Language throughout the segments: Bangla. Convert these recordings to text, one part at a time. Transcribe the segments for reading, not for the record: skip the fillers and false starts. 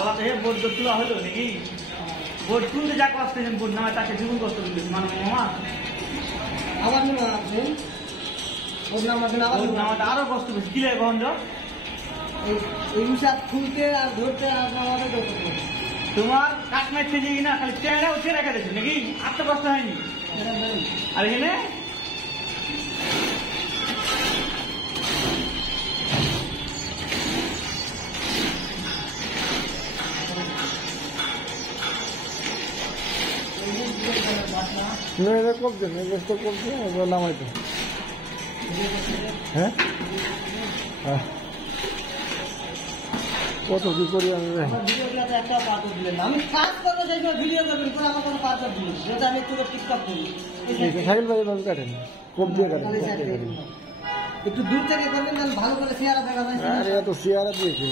আল্লাহ তো বোর্ড তোলা হলো নাকি বোর্ড তুলতে যা কষ্ট বোর্ড না তাকে জীবন কষ্ট দিল মানে মামা আবার নামাটা আরো কষ্ট বেশি কি লাগে কখন যাও এই হিসাব খুলতে আর ধরতে আর নামাতে তোমার কাশ্মীর থেকে না খালি চেহারা উঠে রেখে দিচ্ছে নাকি আর তো কষ্ট হয়নি আর এখানে করছে নামাইতো হ্যাঁ কত কি করি আমি একটা পাথর দিলেন আমি কাজ করবো সেই ভিডিও করবেন করে আমার কোনো পাথর দিলেন যেটা আমি একটু টিকটক করি সাইকেল বাড়ি ভাবে কাটেন কোপ দিয়ে কাটেন একটু দূর থেকে করবেন না ভালো করে চেহারা দেখা যায় আরে এত চেহারা দিয়েছে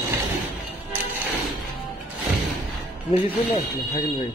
বেশি চলে আসলে সাইকেল বাড়ি